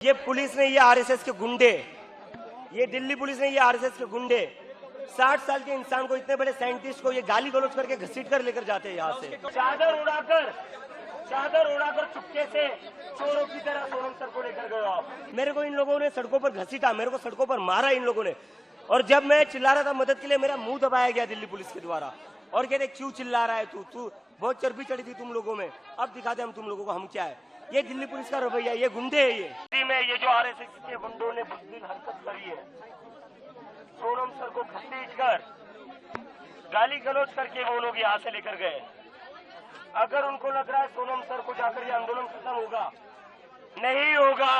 ये पुलिस ने, ये आरएसएस के गुंडे, ये दिल्ली पुलिस ने, ये आरएसएस के गुंडे 60 साल के इंसान को, इतने बड़े साइंटिस्ट को ये गाली गलौज करके घसीट कर लेकर जाते हैं यहाँ से। चादर उड़ाकर चुपके से चोरों की तरह सोनम सर को लेकर गए आप। मेरे को इन लोगों ने सड़कों पर घसीटा, मेरे को सड़कों पर मारा इन लोगों ने, और जब मैं चिल्ला रहा था मदद के लिए मेरा मुंह दबाया गया दिल्ली पुलिस के द्वारा, और कहते क्यों चिल्ला रहा है तू बहुत चर्बी चढ़ी थी तुम लोगों में, अब दिखाते हम तुम लोगों को हम क्या है। ये दिल्ली पुलिस का रवैया, ये गुंडे है। ये जो आरएसएस के गुंडों ने बुज़दिल हरकत करी है, सोनम सर को घसीट कर गाली गलौज करके वो लोग यहाँ से लेकर गए। अगर उनको लग रहा है सोनम सर को जाकर ये आंदोलन खत्म होगा, नहीं होगा।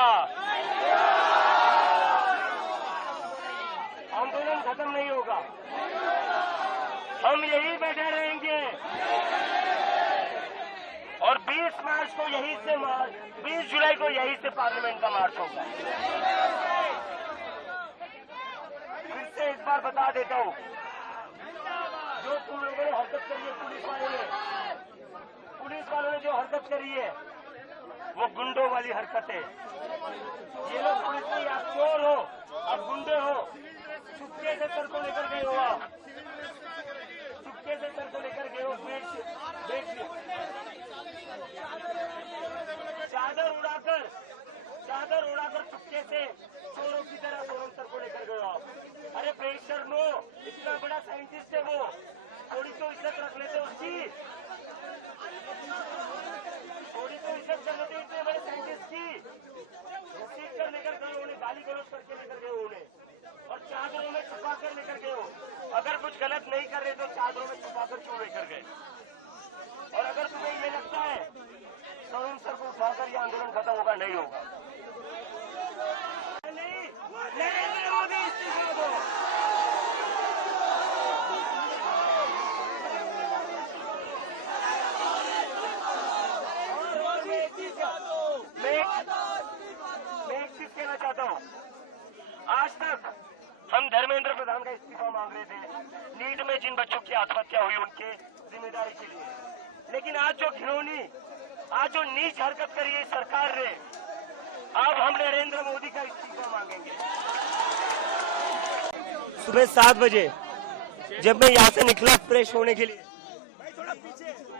आंदोलन खत्म नहीं होगा, हम यही बैठे रहेंगे और 20 मार्च को यहीं से 20 जुलाई को यहीं से पार्लियामेंट का मार्च होगा। फिर से इस बार बता देता हूँ, जो तुम लोगों ने हरकत करी है, पुलिस वालों ने जो हरकत करी है वो गुंडों वाली हरकत है। ये लोग पुलिस में, आप चोर हो, आप गुंडे हो, चुपके से सर को लेकर गए हो, आप चुपके से सर को लेकर गए हो, चादर उड़ाकर चुपके से चोरों की तरह सोनम सर को लेकर गए आप। अरे बेशर्मो, इतना बड़ा साइंटिस्ट है वो, थोड़ी तो इज्जत रख लेते उसकी, थोड़ी तो इज्जत कर लेते इतने बड़े साइंटिस्ट की। घसीट कर लेकर गए उन्हें, गाली गलौज करके लेकर गए उन्हें, और चादरों में छुपा कर लेकर गए हो। अगर कुछ गलत नहीं कर रहे तो चादरों में छुपा कर क्यों लेकर गए? और अगर तुम्हें ये लगता है सोनम सर को उठाकर ये आंदोलन खत्म होगा, नहीं होगा। नरेंद्र मोदी इस्तीफा दो। मैं एक चीज कहना चाहता हूँ, आज तक हम धर्मेंद्र प्रधान का इस्तीफा मांग रहे थे नीट में जिन बच्चों की आत्महत्या हुई उनके जिम्मेदारी के लिए, लेकिन आज जो घिनौनी, आज जो नीच हरकत करी है सरकार ने, अब हम नरेंद्र मोदी का इस्तीफा मांगेंगे। सुबह 7 बजे जब मैं यहाँ से निकला फ्रेश होने के लिए,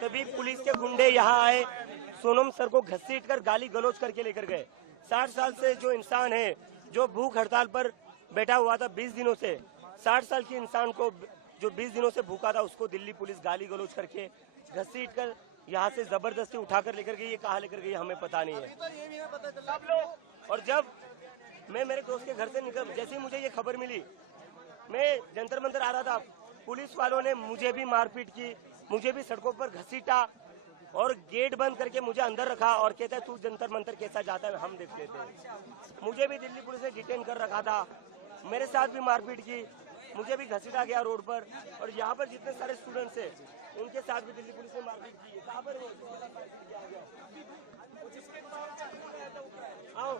तभी पुलिस के गुंडे यहाँ आए, सोनम सर को घसीट कर गाली गलौज करके लेकर गए। 60 साल से जो इंसान है, जो भूख हड़ताल पर बैठा हुआ था 20 दिनों से, 60 साल के इंसान को जो 20 दिनों से भूखा था उसको दिल्ली पुलिस गाली गलौज करके घसीट कर यहाँ से जबरदस्ती उठाकर लेकर गई। ये कहाँ लेकर गई हमें पता नहीं है। और जब मैं मेरे दोस्त के घर से निकल, जैसे ही मुझे ये खबर मिली, मैं जंतर मंतर आ रहा था, पुलिस वालों ने मुझे भी मारपीट की, मुझे भी सड़कों पर घसीटा और गेट बंद करके मुझे अंदर रखा और कहता है तू जंतर मंतर कैसा जाता है हम देख लेते हैं। मुझे भी दिल्ली पुलिस ने डिटेन कर रखा था, मेरे साथ भी मारपीट की, मुझे भी घसीटा गया रोड पर, और यहाँ पर जितने सारे स्टूडेंट्स हैं उनके साथ भी दिल्ली पुलिस ने मारपीट की है। कहाँ पर आओ,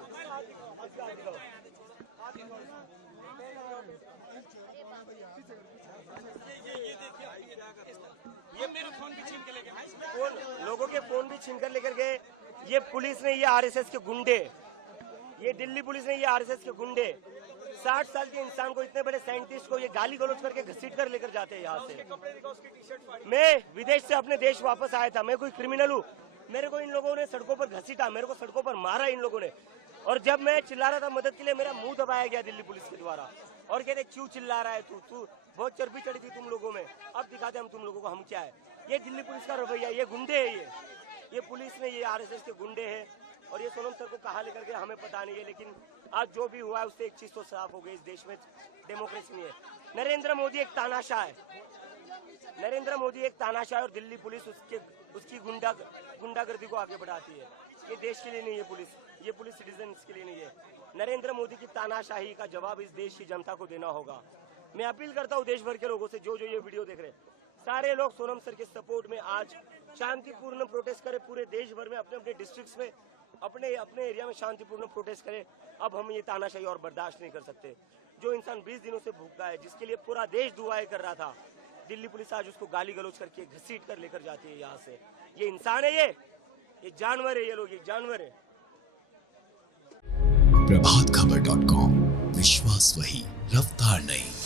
ये मेरा फोन भी छीन के ले गए, लोगों के फोन भी छीन कर लेकर गए। ये पुलिस ने, ये आरएसएस के गुंडे, ये दिल्ली पुलिस ने, ये आरएसएस के गुंडे 60 साल के इंसान को, इतने बड़े साइंटिस्ट को ये गाली गलौज करके घसीट कर लेकर जाते हैं यहाँ से। मैं विदेश से अपने देश वापस आया था, मैं कोई क्रिमिनल हूँ? मेरे को इन लोगों ने सड़कों पर घसीटा, मेरे को सड़कों पर मारा इन लोगों ने, और जब मैं चिल्ला रहा था मदद के लिए मेरा मुंह दबाया गया दिल्ली पुलिस के द्वारा, और कहते क्यों चिल्ला रहा है तू बहुत चर्बी चढ़ी थी तुम लोगों में, अब दिखाते हम तुम लोगों को हम क्या है। ये दिल्ली पुलिस का रवैया, ये गुंडे है। ये पुलिस ने, ये आरएसएस के गुंडे हैं, और ये सोनम सर को कहाँ लेकर गए हमें पता नहीं है। लेकिन आज जो भी हुआ है उससे एक चीज तो साफ हो गई, इस देश में डेमोक्रेसी नहीं है। नरेंद्र मोदी एक तानाशाह है, नरेंद्र मोदी एक तानाशाह है, और दिल्ली पुलिस उसकी गुंडागर्दी को आगे बढ़ाती है। ये देश के लिए नहीं है पुलिस, ये पुलिस सिटीजन्स के लिए नहीं है। नरेंद्र मोदी की तानाशाही का जवाब इस देश की जनता को देना होगा। मैं अपील करता हूँ देश भर के लोगों से, जो ये वीडियो देख रहे हैं, सारे लोग सोनम सर के सपोर्ट में आज शांतिपूर्ण प्रोटेस्ट करें, पूरे देश भर में, अपने अपने डिस्ट्रिक्ट्स में, अपने एरिया में शांतिपूर्ण प्रोटेस्ट करें। अब हम ये तानाशाही और बर्दाश्त नहीं कर सकते। जो इंसान 20 दिनों से भूखा है, जिसके लिए पूरा देश दुआएं कर रहा था, दिल्ली पुलिस आज उसको गाली गलौज करके घसीट कर लेकर जाती है यहाँ से। ये इंसान है, ये जानवर है, ये लोग, ये जानवर है। प्रभात खबर.com, विश्वास वही, रफ्तार नहीं।